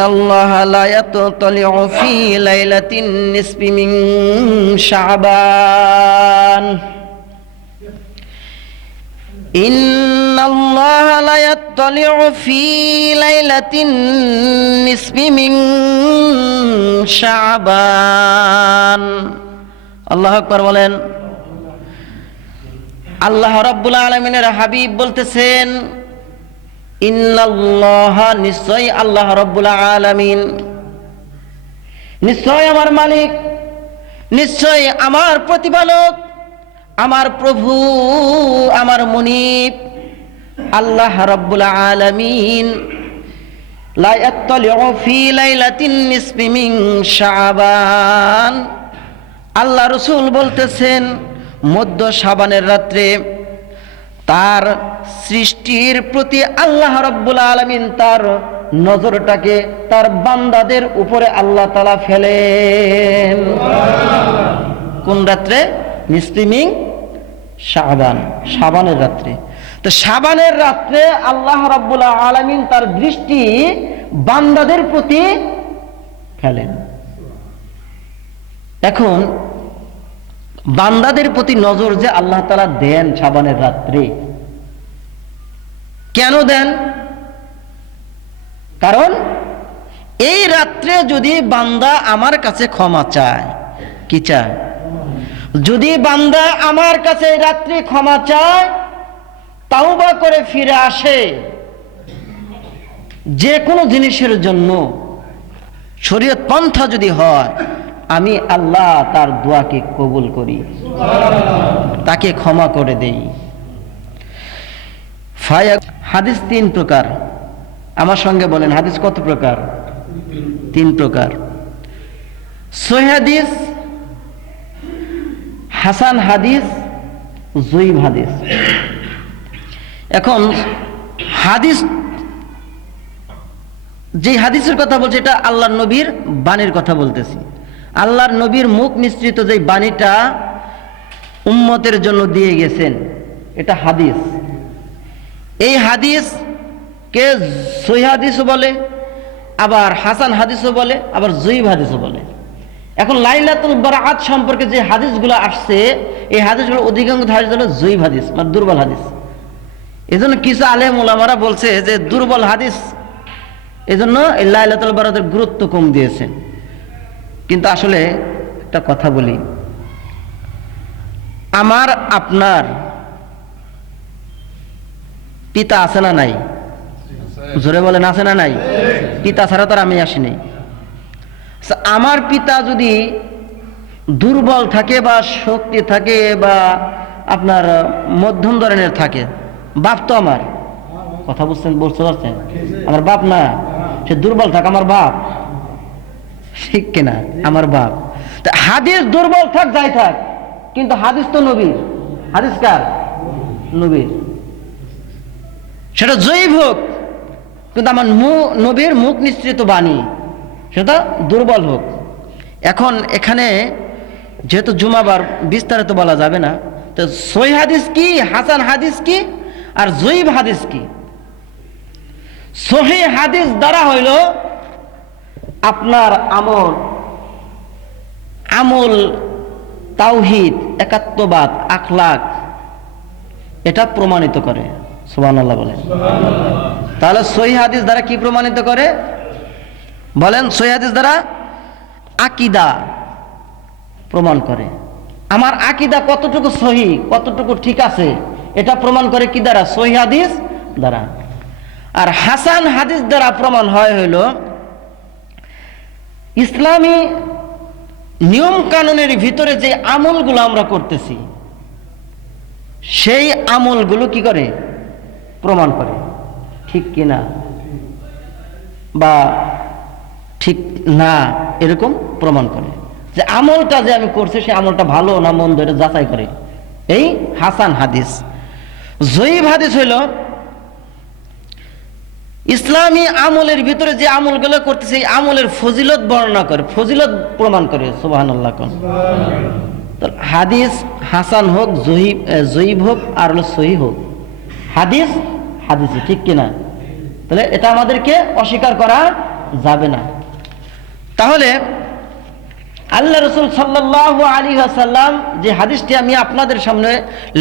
الله لا يطلع في ليلة النصف من شعبان إن الله لا يطلع في ليلة النصف من شعبان আল্লাহ আকবার বলেন আল্লাহ রাব্বুল আলমিনের হাবিব বলতেছেন ইন্নাল্লাহ নিশ্চয় আল্লাহ রব্বুল আলামিন। নিশ্চয় আমার মালিক নিশ্চয় আমার প্রতিপালক, আমার প্রভু, আমার মনিব। আল্লাহ রব্বুল আলামিন, লা ইয়াত্তালিউ ফি লাইলাতিন নিসফি মিন শাবান। আল্লাহ রসুল বলতেছেন, মধ্য সাবানের রাত্রে তার সৃষ্টির প্রতি আল্লাহ রব্বুল আলমিন তার নজরটাকে তার বান্দাদের উপরে আল্লাহ তালা ফেলেন। কোন রাত্রে? নিস্তিমিং শাবান, শাবানের রাত্রে। তো শাবানের রাত্রে আল্লাহ রব্বুল আলমিন তার দৃষ্টি বান্দাদের প্রতি ফেলেন। এখন বান্দাদের প্রতি নজর যে আল্লাহ তালা দেন সাবানের রাত্রে। কেন দেন? কারণ এই রাত্রে যদি বান্দা আমার কাছে ক্ষমা চায়, কি চায়? যদি বান্দা আমার কাছে রাত্রে ক্ষমা চায় তাও বা করে ফিরে আসে। যে কোনো জিনিসের জন্য, শরীয়ত পন্থা যদি হয় আমি আল্লাহ তার দোয়াকে কবুল করি। তাকে ক্ষমা করে দেই। হাদিস তিন প্রকার। আমার সঙ্গে বলেন, হাদিস কত প্রকার? তিন প্রকার। সহিদিস হাসান হাদিস জয়ীব হাদিস। এখন হাদিস যে হাদিসের কথা বলছে, এটা আল্লাহ নবীর বাণীর কথা বলতেছি। আল্লাহর নবীর মুখ মিশ্রিত যে বাণীটা উম্মতের জন্য দিয়ে গেছেন, এটা হাদিস। এই হাদিস কে সহি হাদিসও বলে, আবার হাসান হাদিসও বলে, আবার জয়ীব হাদিসও বলে। এখন লাইলাতুল বারাত সম্পর্কে যে হাদিসগুলো আসছে, এই হাদিসগুলো অধিকাংশ হাদিস হলো জয়ীব হাদিস মানে দুর্বল হাদিস। এজন্য কিছু আলেম ওলামারা বলছে যে দুর্বল হাদিস, এজন্য এই লাইলাতুল বারাতের গুরুত্ব কম দিয়েছেন। কিন্তু আসলে একটা কথা বলি। আমার আপনার পিতা আছে না নাই? জোরে বলেন আছে না নাই? পিতা ছাড়া তো আমি আসিনি। আচ্ছা, আমার পিতা যদি দুর্বল থাকে বা শক্তি থাকে বা আপনার মধ্যম ধরনের থাকে বাপ তো আমার। কথা বুঝছেন বলতে পারছেন? আমার বাপ না সে দুর্বল থাক আমার বাপ। ঠিক কিনা? আমার বাপ। হাদিস দুর্বল থাক, যাই থাক। কিন্তু হাদিস তো নবীর। হাদিস কার? নবীর। সেটা জৈব হোক, কিন্তু আমার নবীর মুখ নিশ্চিত বাণী। সেটা দুর্বল হোক। এখন এখানে যেহেতু জুমাবার বিস্তারিত বলা যাবে না, তো সই হাদিস কি, হাসান হাদিস কি, আর জৈব হাদিস কি? সহি হাদিস দ্বারা হইল আপনার আমল আমল তাওহিদ, একাত্মবাদ আখলাক এটা প্রমাণিত করে। সুবান আল্লাহ বলেন। তাহলে সহি হাদিস দ্বারা কি প্রমাণিত করে? বলেন, সহি হাদিস দ্বারা আকিদা প্রমাণ করে। আমার আকিদা কতটুকু সহি, কতটুকু ঠিক আছে, এটা প্রমাণ করে কি দ্বারা? সহি হাদিস দ্বারা। আর হাসান হাদিস দ্বারা প্রমাণ হয় হইল ইসলামী নিয়ম কানুনের ভিতরে যে আমলগুলো আমরা করতেছি, সেই আমলগুলো কি করে? প্রমাণ করে। ঠিক কিনা বা ঠিক না, এরকম প্রমাণ করে। যে আমলটা যে আমি করছি, সেই আমলটা ভালো না মন্দ, এটা যাচাই করে। এই হাসান হাদিস। জয়ীব হাদিস হইল ইসলামী আমলের ভিতরে যে আমলগুলো করতেছে এই আমলের ফজিলত বর্ণনা করে, ফজিলত প্রমাণ করে সুবাহান আল্লাহ তো হাদিস হাসান হোক জহিব হোক, আর হলো সহি হোক। হাদিস হাদিসে, ঠিক কিনা? তাহলে এটা আমাদেরকে অস্বীকার করা যাবে না। তাহলে আল্লাহ রসুল সাল্লাহ আলী আসাল্লাম যে হাদিসটি আমি আপনাদের সামনে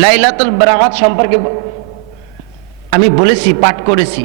লাইলাতুল বারাত সম্পর্কে আমি বলেছি, পাঠ করেছি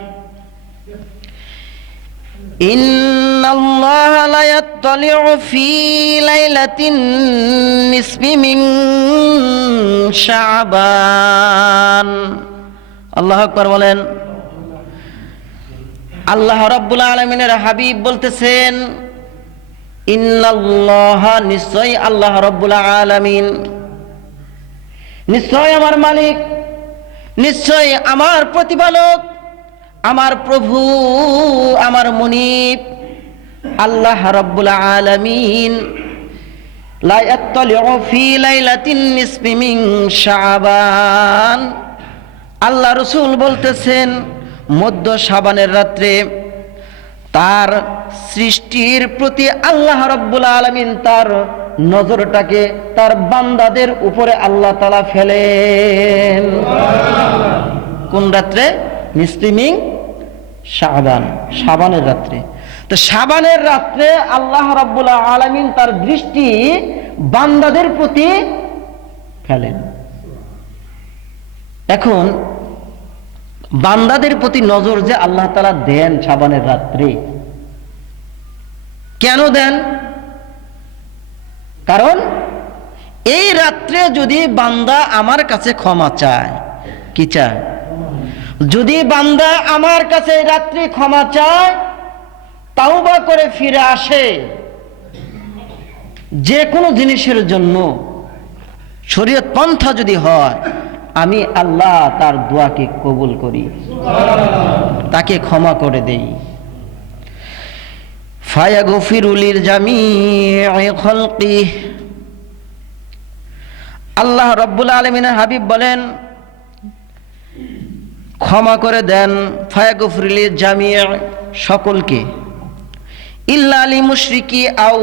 إن الله لا يطلع في ليلة النصف من شعبان আল্লাহ আকবার বলেন আল্লাহ রব্বুল আলমিনের হাবিব বলতেছেন ইন্নাল্লাহ নিশ্চয় আল্লাহ রব্বুল আলামিন নিশ্চয় আমার মালিক নিশ্চয় আমার প্রতিপালক আমার প্রভু, আমার মনিব, আল্লাহ রব্বুল আলামিন মিন আল্লাহ রসুল বলতেছেন, মধ্য সাবানের রাত্রে তার সৃষ্টির প্রতি আল্লাহ রব্বুল আলমিন তার নজরটাকে তার বান্দাদের উপরে আল্লাহ তালা ফেলেন। কোন রাত্রে? নিস্তিমিং সাবান সাবানের রাত্রে। তো সাবানের রাত্রে আল্লাহ রব্বুল আলমিন তার দৃষ্টি বান্দাদের প্রতি ফেলেন। এখন বান্দাদের প্রতি নজর যে আল্লাহ তালা দেন সাবানের রাত্রে, কেন দেন? কারণ এই রাত্রে যদি বান্দা আমার কাছে ক্ষমা চায়, কি চায়? যদি বান্দা আমার কাছে রাত্রি ক্ষমা চায় তাও বা করে ফিরে আসে। যে কোনো জিনিসের জন্য শরীয়ত পন্থা যদি হয়, আমি আল্লাহ তার দোয়াকে কবুল করি। তাকে ক্ষমা করে দেই। ফায়া গফিরুলির জামি খলকি। আল্লাহ রব্বুল আলমিনের হাবিব বলেন ক্ষমা করে দেন ফায়া গফিরুলির জামি সকলকে। ইল্লা আলী মুশরিকি আও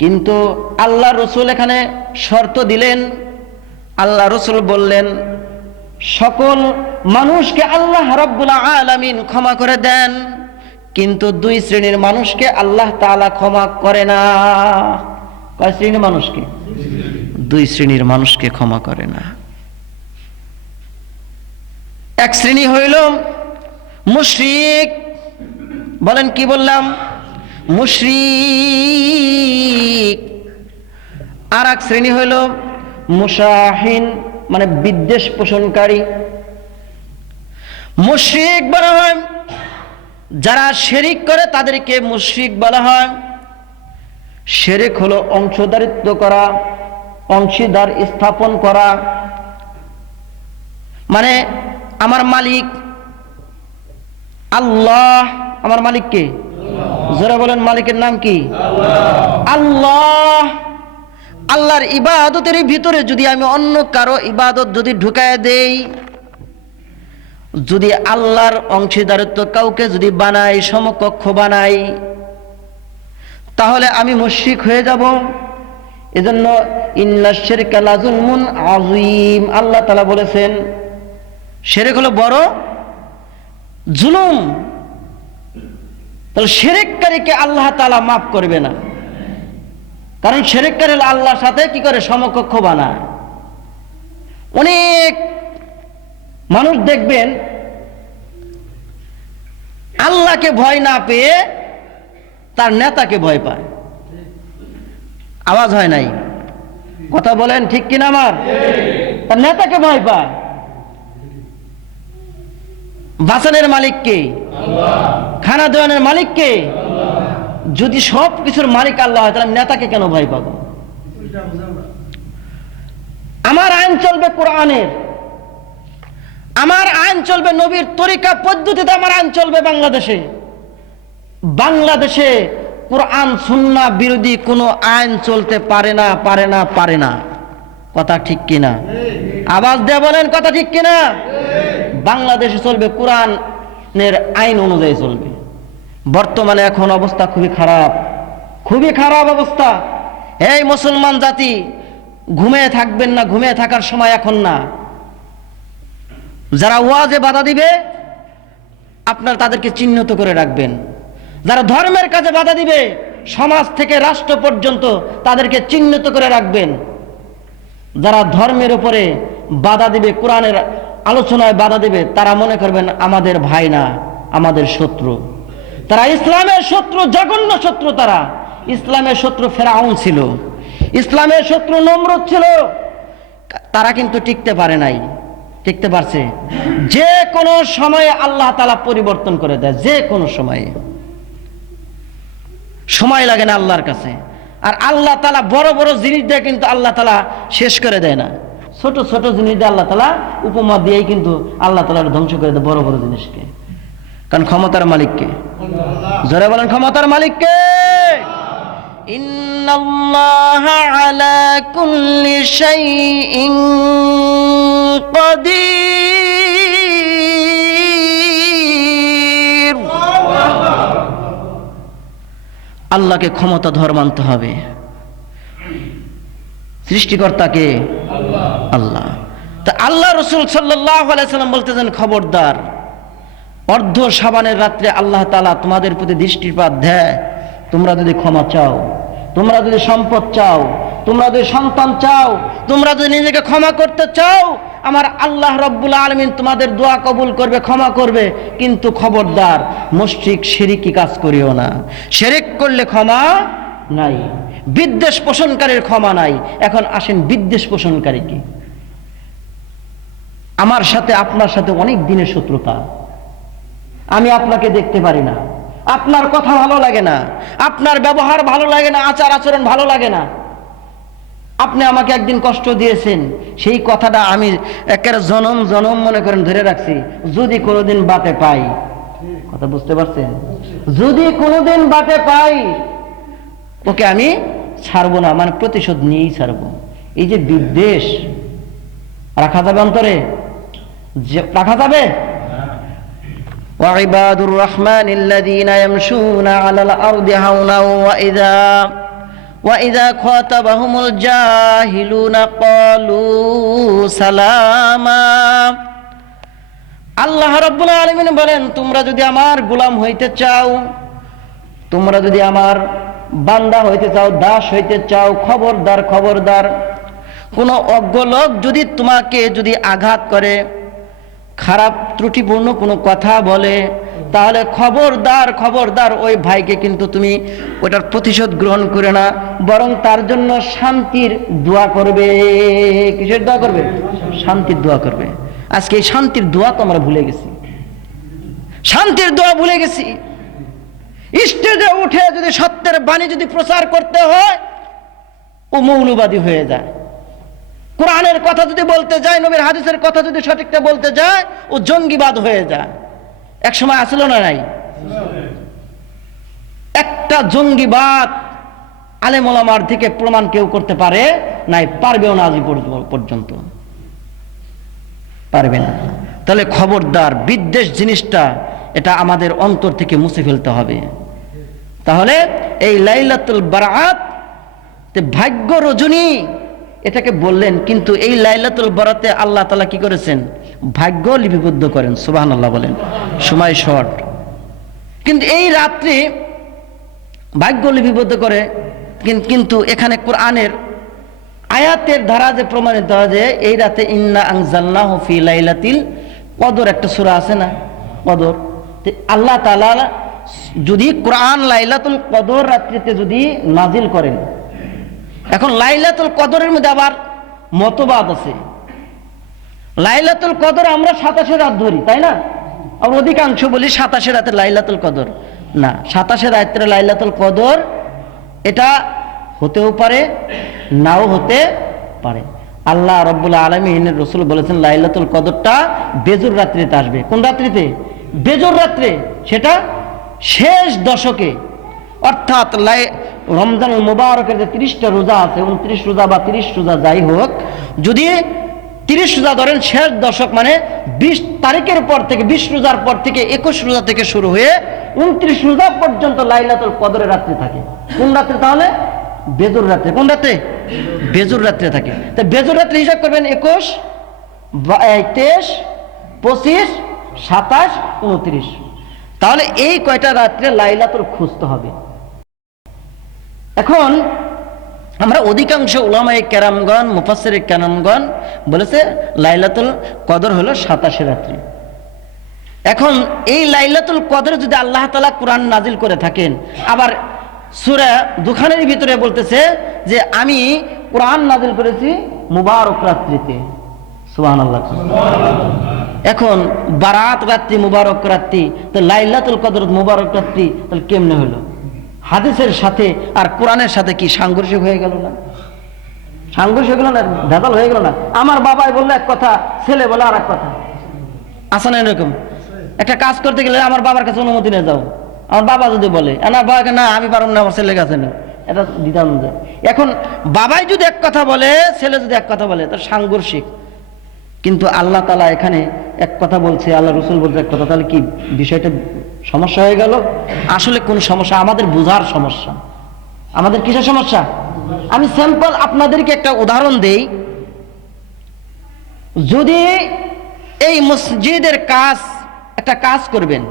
কিন্তু আল্লাহ রসুল এখানে শর্ত দিলেন, আল্লাহ রসুল বললেন, সকল মানুষকে আল্লাহ রব্বুল আলামিন ক্ষমা করে দেন, কিন্তু দুই শ্রেণির মানুষকে আল্লাহ তাআলা ক্ষমা করে না। কয় শ্রেণির মানুষকে? দুই শ্রেণির মানুষকে ক্ষমা করে না। এক শ্রেণি হইল মুশরিক। বলেন কি বললাম? মুশরিক। আর এক শ্রেণি হইল মুসাহিন মানে বিদ্বেষ পোষণকারী। মুশরিক বলা হয়, যারা শেরিক করে তাদেরকে মুশরিক বলা হয়। শেরেক হলো অংশদারিত্ব করা, অংশীদার স্থাপন করা। মানে আমার মালিক আল্লাহ, আমার মালিক কে? জোরে বলেন, মালিকের নাম কি? আল্লাহ। আল্লাহর ইবাদতের ভিতরে যদি আমি অন্য কারও ইবাদত যদি ঢুকায় দেই, যদি আল্লাহর অংশীদারিত্ব কাউকে যদি বানাই, সমকক্ষ বানাই, তাহলে আমি মুশরিক হয়ে যাব। এজন্য ইন্নাশের কালাজুলমুন আজিম আল্লাহ তালা বলেছেন সেরেক হলো বড় জুলুম। তাহলে সেরেককারীকে আল্লাহ তালা মাফ করবে না। কারণ সেরেককারী আল্লাহর সাথে কি করে? সমকক্ষ বানায়। অনেক মানুষ দেখবেন, আল্লাহকে ভয় না পেয়ে তার নেতাকে ভয় পায়। আওয়াজ হয় নাই? কথা বলেন ঠিক কিনা আমার? তার নেতাকে ভয় পায়। বাসনের মালিককে খানা দেওয়ানের মালিককে যদি সব কিছুর মালিক আল্লাহ হয় তাহলে নেতাকে কেন ভয় পাবো? আমার আইন চলবে কোরআনের। আমার আইন চলবে নবীর তরিকা পদ্ধতিতে আমার আইন চলবে বাংলাদেশে। বাংলাদেশে কোরআন সুন্না বিরোধী কোনো আইন চলতে পারে না পারে না পারে না। কথা ঠিক কিনা? আওয়াজ দিয়ে বলেন কথা ঠিক কিনা? বাংলাদেশে চলবে, কোরআনের আইন অনুযায়ী চলবে। বর্তমানে এখন অবস্থা খুবই খারাপ। খুবই খারাপ অবস্থা। এই মুসলমান জাতি ঘুমিয়ে থাকবেন না, ঘুমিয়ে থাকার সময় এখন না। যারা ওয়াজে বাধা দিবে, আপনার তাদেরকে চিহ্নিত করে রাখবেন। যারা ধর্মের কাজে বাধা দিবে, সমাজ থেকে রাষ্ট্র পর্যন্ত তাদেরকে চিহ্নিত করে রাখবেন। যারা ধর্মের উপরে বাধা দিবে, কোরআনের আলোচনায় বাধা দেবে, তারা মনে করবেন আমাদের ভাই না, আমাদের শত্রু। তারা ইসলামের শত্রু, জঘন্য শত্রু তারা। ইসলামের শত্রু ফেরাউন ছিল। ইসলামের শত্রু নমরুদ ছিল। তারা কিন্তু টিকতে পারে নাই, টিকতে পারছে। যে কোনো সময়ে আল্লাহ তালা পরিবর্তন করে দেয়, যে কোনো সময়ে। সময় লাগে না আল্লাহর কাছে। আর আল্লাহ তালা বড় বড় জিনিস দিয়ে কিন্তু আল্লাহ তালা শেষ করে দেয় না। ছোট ছোট জিনিস দিয়ে আল্লাহ তালা উপমা দিয়েই কিন্তু আল্লাহ তালা ধ্বংস করে দেয় বড় বড় জিনিসকে। কারণ ক্ষমতার মালিককে। জোরে বলেন ক্ষমতার মালিককে! আল্লাহকে ক্ষমতা ধর মানতে হবে। সৃষ্টিকর্তাকে আল্লাহ। তা আল্লাহ রসুল আলাইসাল্লাম বলতেছেন, খবরদার, অর্ধ সাবানের রাত্রে আল্লাহ তালা তোমাদের প্রতি দৃষ্টিপাত দেয়। তোমরা যদি ক্ষমা চাও, তোমরা যদি সম্পদ চাও, তোমরা যদি সন্তান চাও, তোমরা যদি নিজেকে ক্ষমা করতে চাও, আমার আল্লাহ রব্বুল আলমিন তোমাদের দোয়া কবুল করবে, ক্ষমা করবে। কিন্তু খবরদার মুশ্রিক শিরিকি কাজ করিও না। শিরিক করলে ক্ষমা নাই। বিদ্বেষ পোষণকারীর ক্ষমা নাই। এখন আসেন বিদ্বেষ পোষণকারী কি? আমার সাথে, আপনার সাথে অনেক দিনের শত্রুতা। আমি আপনাকে দেখতে পারি না। আপনার কথা ভালো লাগে না। আপনার ব্যবহার ভালো লাগে না। আচার আচরণ ভালো লাগে না। আপনি আমাকে একদিন কষ্ট দিয়েছেন। সেই কথাটা আমি একের জনম জনম মনে করেন ধরে রাখছি। যদি কোনোদিন বাতে পাই। কথা বুঝতে পারছেন? যদি কোনোদিন বাতে পাই, ওকে আমি ছাড়বো না মানে প্রতিশোধ নিয়েই ছাড়বো এই যে বিদ্বেষ রাখা যাবে অন্তরে যে রাখা যাবে وعباد الرحمن الذين يمشون على الأرض هونا وإذا وإذا خاطبهم الجاهلون قالوا سلاما আল্লাহ রব্বুল আলমিন বলেন তোমরা যদি আমার গোলাম হইতে চাও তোমরা যদি আমার বান্দা হইতে চাও, দাস হইতে চাও, খবরদার খবরদার। কোনো অজ্ঞ লোক যদি তোমাকে যদি আঘাত করে, খারাপ, ত্রুটিপূর্ণ কোনো কথা বলে, তাহলে খবরদার খবরদার ওই ভাইকে কিন্তু তুমি ওটার প্রতিশোধ গ্রহণ করে না, বরং তার জন্য শান্তির দোয়া করবে। কিসের দোয়া করবে? শান্তির দোয়া করবে। আজকে এই শান্তির দোয়া তো আমরা ভুলে গেছি। শান্তির দোয়া ভুলে গেছি। স্টেজে উঠে যদি সত্যের বাণী যদি প্রচার করতে হয়, ও মৌলবাদী হয়ে যায়। কোরআনের কথা যদি বলতে যায়, নবীর হাদিসের কথা যদি সঠিকটা বলতে যায়, ও জঙ্গিবাদ হয়ে যায়। এক সময় আসলো না নাই? একটা জঙ্গিবাদ আলেমলামার থেকে প্রমাণ কেউ করতে পারে নাই, পারবেও না আজ পর্যন্ত। পারবে না। তাহলে খবরদার, বিদ্বেষ জিনিসটা এটা আমাদের অন্তর থেকে মুছে ফেলতে হবে। তাহলে এই লাইলাতুল বারাত ভাগ্য রজনী, এটাকে বললেন, কিন্তু এই লাইলাতুল বরাতে আল্লাহ তালা কি করেছেন? ভাগ্য লিপিবদ্ধ করেন সুবাহান আল্লাহ বলেন। সময় শর্ট। কিন্তু এই রাত্রি ভাগ্য লিপিবদ্ধ করে কিন্তু এখানে কোরআনের আয়াতের ধারা যে প্রমাণিত হয় যে এই রাতে ইন্না আংজাল্লাহ ফি লাইলাতিল কদর, একটা সুরা আছে না? কদর। আল্লাহ তালা যদি কোরআন লাইলাতুল কদর রাত্রিতে যদি নাজিল করেন। এখন লাইলাতুল কদরের মধ্যে আবার মতবাদ আছে। লাইলাতুল কদর আমরা সাতাশে রাত ধরি, তাই না? আমরা অধিকাংশ বলি সাতাশে রাতে লাইলাতুল কদর। না, সাতাশে রাত্রে লাইলাতুল কদর এটা হতেও পারে, নাও হতে পারে। আল্লাহ রব্বুল্লাহ আলমিনের রসুল বলেছেন, লাইলাতুল কদরটা বেজুর রাত্রিতে আসবে। কোন রাত্রিতে? বেজুর রাত্রে, সেটা শেষ দশকে। অর্থাৎ লাই রমজান মুবারকের যে তিরিশটা রোজা আছে, উনত্রিশ রোজা বা তিরিশ রোজা যাই হোক, যদি তিরিশ রোজা ধরেন শেষ দশক মানে বিশ তারিখের পর থেকে, বিশ রোজার পর থেকে একুশ রোজা থেকে শুরু হয়ে উনত্রিশ রোজা পর্যন্ত লাইলাতুল কদরের রাত্রে থাকে। কোন রাত্রে তাহলে? বেজুর রাত্রে। কোন রাত্রে? বেজুর রাত্রে থাকে। তা বেজুর রাত্রে হিসাব করবেন একুশ তেইশ, পঁচিশ সাতাশ, উনত্রিশ। তাহলে এই কয়টা রাত্রে লাইলাতুল খুঁজতে হবে। এখন আমরা অধিকাংশ উলামায়ে কেরামগণ, মুফাসসির কেরামগণ বলেছে লাইলাতুল কদর হলো সাতাশে রাত্রি। এখন এই লাইলাতুল কদর যদি আল্লাহ তালা কোরআন নাজিল করে থাকেন, আবার সূরা দুখানের ভিতরে বলতেছে যে আমি কোরআন নাজিল করেছি মুবারক রাত্রিতে। সুবহানাল্লাহ। এখন বারাত রাত্রি, মুবারক রাত্রি, তো লাইলাতুল কদর মুবারক রাত্রি, তাহলে কেমনে হলো? হাদিসের সাথে আর কোরআনের সাথে কি সাংঘর্ষিক হয়ে গেল না? সাংঘর্ষিক হলো না? হয়ে গেল না? আমার বাবাই বলল এক কথা, ছেলে বলে আর এক কথা না এরকম? একটা কাজ করতে গেলে আমার বাবার কাছে অনুমতি নিয়ে যাও। আমার বাবা যদি বলে না বাবাকে না, আমি পারব না, আমার ছেলের কাছে না এটা এখন বাবাই যদি এক কথা বলে, ছেলে যদি এক কথা বলে তার সাংঘর্ষিক। কিন্তু আল্লাহ তালা এখানে এক কথা বলছে, আল্লাহ রসুল বলছে এক কথা, তাহলে কি বিষয়টা সমস্যা হয়ে গেল? আসলে কোন সমস্যা? আমাদের বোঝার সমস্যা। আমাদের কিসের সমস্যা? আমি স্যাম্পল আপনাদেরকে একটা উদাহরণ দেই। যদি এই মসজিদের কাজ, একটা কাজ করবেন,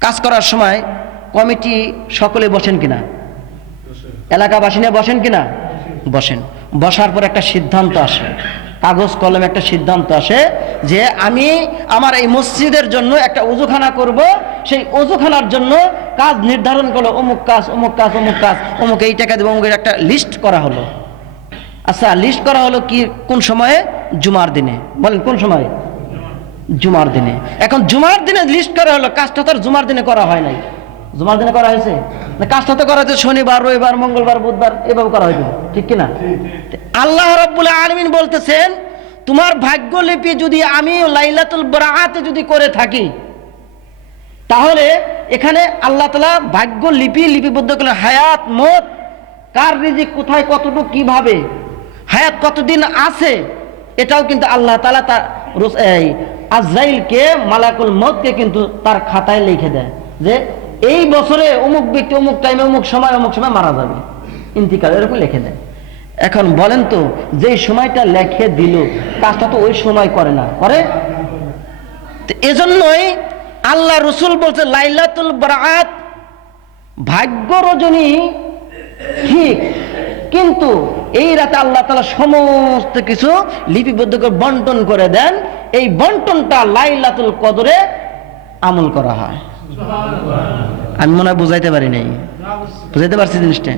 কাজ করার সময় কমিটি সকলে বসেন কিনা? এলাকাবাসী নিয়ে বসেন কিনা? বসেন। বসার পর একটা সিদ্ধান্ত আসে। কাগজ কলম একটা সিদ্ধান্ত আসে যে আমি আমার এই মসজিদের জন্য একটা উজুখানা করব, সেই উজুখানার জন্য কাজ নির্ধারণ করল, অমুক কাজ অমুক কাজ অমুক কাজ, অমুক এই টাকা দেবো অমুক একটা লিস্ট করা হলো। আচ্ছা লিস্ট করা হলো কি, কোন সময়ে? জুমার দিনে। বলেন, কোন সময়ে? জুমার দিনে। এখন জুমার দিনে লিস্ট করা হলো, কাজটা তো জুমার দিনে করা হয় নাই। জুমার দিনে করা হয়েছে? না কাজটা তো করা হয়েছে শনিবার রবিবার মঙ্গলবার বুধবার এভাবে করা হয়েছে ঠিক কিনা? আল্লাহ রব্বুল আলমিন বলতেছেন তোমার ভাগ্যলিপি যদি আমি লাইলাতুল বরাতে যদি করে থাকি তাহলে এখানে আল্লাহ তালা ভাগ্য লিপি লিপিবদ্ধ করলেন। হায়াত মত কার রিজিক কোথায় কতটুকু কীভাবে হায়াত কতদিন আছে এটাও কিন্তু আল্লাহ তালা তার আজরাইলকে মালাকুল মতকে কিন্তু তার খাতায় লিখে দেয়। যে এই বছরে অমুক ব্যক্তি, অমুক টাইমে অমুক সময় অমুক সময় মারা যাবে। ইন্তিকাল, এরকম লিখে দেয়। এখন বলেন তো যে সময়টা লেখে দিল, কাজটা তো ওই সময় করে না। করে? এজন্যই আল্লাহ রসুল বলছে, লাইলাতুল বরাত, ভাগ্য রজনী ঠিক, কিন্তু এই রাতে আল্লাহ তালা সমস্ত কিছু লিপিবদ্ধ করে বন্টন করে দেন। এই বন্টনটা লাইলাতুল কদরে আমল করা হয়। আমি মনে হয় বুঝাইতে পারি নাই। বুঝাইতে পারছি জিনিসটা।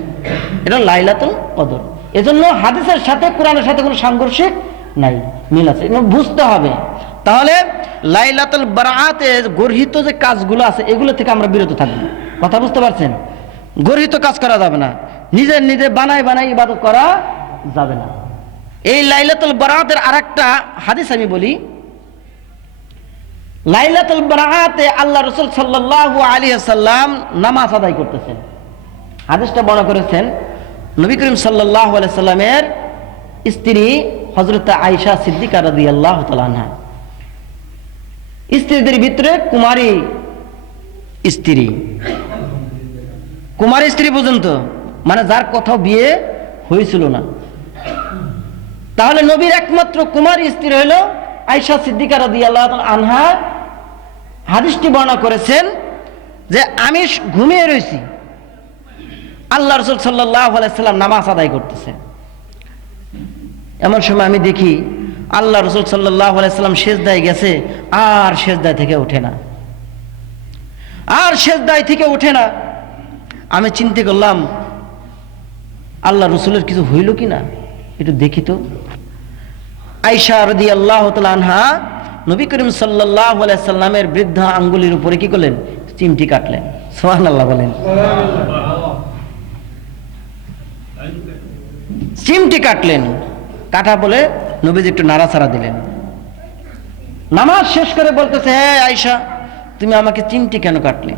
এটা লাইলাতুল কদর। এজন্য হাদিসের সাথে, কোরআনের সাথে কোনো সাংঘর্ষিক নাই, মিল আছে। বুঝতে হবে। তাহলে লাইলাতুল বারাতে গর্হিত যে কাজগুলো আছে, এগুলো থেকে আমরা বিরত থাকব কথা বুঝতে পারছেন? গর্হিত কাজ করা যাবে না। নিজের নিজে বানাই বানাই ইবাদত করা যাবে না। এই লাইলাতুল বারাতের আরেকটা হাদিস আমি বলি লাইলাতুল বারাতে আল্লাহ রসুল সাল্লাল্লাহু আলী সাল্লাম নামাজ আদায় করতেছেন। হাদিসটা বর্ণনা করেছেন, নবী করিম আলাইহি সাল্লামের স্ত্রী হযরত আয়েশা সিদ্দিকা রাদিয়াল্লাহু তাআলা আনহা। স্ত্রীদের ভিতরে কুমারী স্ত্রী। কুমারী স্ত্রী পর্যন্ত মানে যার কোথাও বিয়ে হয়েছিল না। তাহলে নবীর একমাত্র কুমারী স্ত্রী হইল আয়সা সিদ্দিকা রাদিয়াল্লাহু তাআলা আনহা। হাদিসটি বর্ণনা করেছেন যে আমি ঘুমিয়ে রয়েছি আল্লাহ রসুল সাল্লাহ আলাইসাল্লাম নামাজ আদায় করতেছে। এমন সময় আমি দেখি আল্লাহ রসুল সাল্লাহ আলাইসাল্লাম শেষদায় গেছে, আর শেষদায় থেকে ওঠে না। আর শেষদায় থেকে ওঠে না। আমি চিন্তা করলাম, আল্লাহ রসুলের কিছু হইল কি না একটু দেখি তো। আইসা রদি আল্লাহ আনহা নবী করিম সাল্লাহ সাল্লামের বৃদ্ধ আঙ্গুলির উপরে কি করলেন? চিমটি কাটলেন। সোহান আল্লাহ বলেন। চিমটি কাটলেন। কাটা বলে নবীজি একটু নাড়াচাড়া দিলেন। নামাজ শেষ করে বলতেছে হ্যাঁ আয়সা তুমি আমাকে চিমটি কেন কাটলে?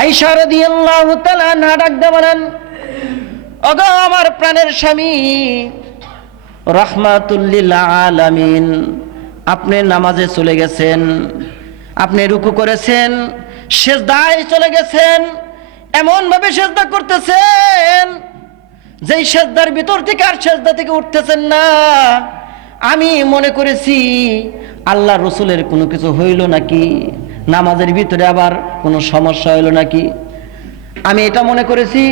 আয়সা রদি আল্লাহ ডাক দিয়ে বলেন অগ আমার প্রাণের স্বামী রহমাতুল্লিল আলামিন। আপনি নামাজে চলে গেছেন, আপনি রুকু করেছেন, সেজদায় চলে গেছেন এমন ভাবে সেজদা করতেছেন, যেই সেজদার ভিতর থেকে আর সেজদা থেকে উঠতেছেন না। আমি মনে করেছি আল্লাহ রসুলের কোনো কিছু হইল নাকি? নামাজের ভিতরে আবার কোনো সমস্যা হইল নাকি? আমি এটা মনে করেছি,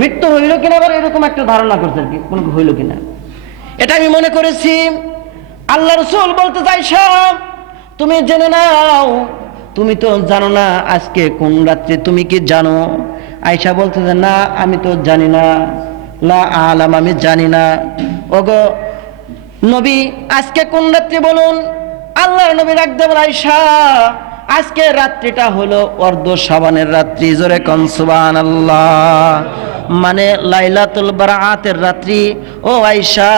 মৃত্যু হইল কিনা আবার এরকম একটা ধারণা করছে আর কি, কোনো হইল কিনা। এটা আমি মনে করেছি। আল্লাহ রসুল বলতে চাই সব তুমি জেনে নাও, তুমি তো জানো না আজকে কোন রাত্রে তুমি কি জানো? আয়সা বলতে না, আমি তো জানি না। লা আলাম, আমি জানি না। ওগো, নবী, আজকে কোন রাত্রি বলুন? আল্লাহ নবী রাখতে বলে আয়সা আজকে রাত্রিটা হলো অর্ধ সাবানের রাত্রি, জোরে কনসুবান আল্লাহ মানে লাইলাতুল বারাতের রাত্রি। ও আয়সা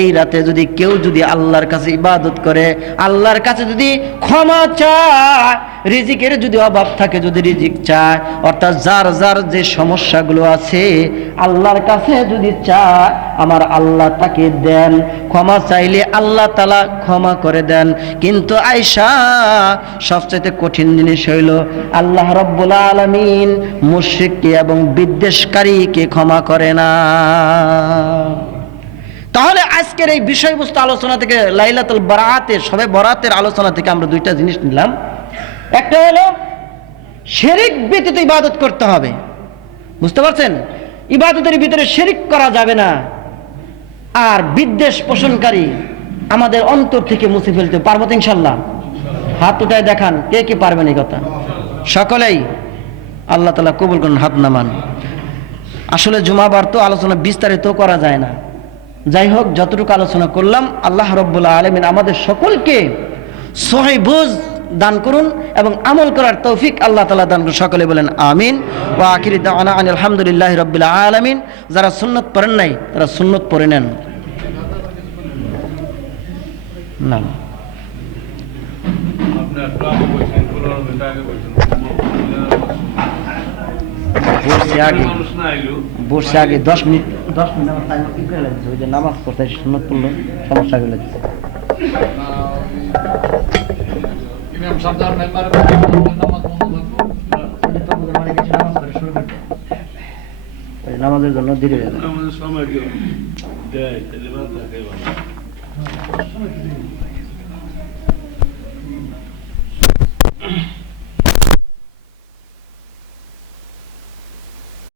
এই রাতে যদি কেউ যদি আল্লাহর কাছে ইবাদত করে, আল্লাহর কাছে যদি ক্ষমা চায়, রিজিকের যদি অভাব থাকে, যদি রিজিক চায়, অর্থাৎ যার যার যে সমস্যাগুলো আছে, আল্লাহর কাছে যদি চায়, আমার আল্লাহ তাকে দেন। ক্ষমা চাইলে আল্লাহ তালা ক্ষমা করে দেন। কিন্তু আয়সা সবচেয়ে কঠিন জিনিস হইল, আল্লাহ রব্বুল আলমিন মুশ্রিককে এবং বিদ্বেষকারীকে ক্ষমা করে না। তাহলে আজকের এই বিষয়বস্তু আলোচনা থেকে, লাইলাতুল বারাতের সবে বরাতের আলোচনা থেকে আমরা দুইটা জিনিস নিলাম। একটা হলো, শেরিক ব্যতীত ইবাদত করতে হবে। বুঝতে পারছেন? ইবাদতের ভিতরে শেরিক করা যাবে না। আর বিদ্বেষ পোষণকারী আমাদের অন্তর থেকে মুছে ফেলতে পারব তো ইনশাল্লাহ। হাত উঠায় দেখান, কে কে পারবেন এই কথা? সকলেই আল্লাহ তালা কবুল করুন, হাত নামান। আসলে জুমাবার তো আলোচনা বিস্তারিত করা যায় না। যাই হোক, যতটুকু আলোচনা করলাম, আল্লাহ রব্বুল্লাহ আলমিন আমাদের সকলকে সহি বুঝ দান করুন এবং আমল করার তৌফিক আল্লাহ তালা দান করুন। সকলে বলেন আমিন। ও আখির দাওয়ানা আনিল আলহামদুলিল্লাহ রব্বুল্লাহ আলমিন। যারা সুন্নত পড়েন নাই, তারা সুন্নত পড়ে নেন। না বসছি আগে। বসছে আগে। দশ মিনিট। দশ মিনিট আমার টাইম কি করে লাগছে। ওই যে নামাজ পড়তে সুন্নত পড়ল সমস্যা হয়ে লাগছে নামাজের জন্য ধীরে হয়ে যায়।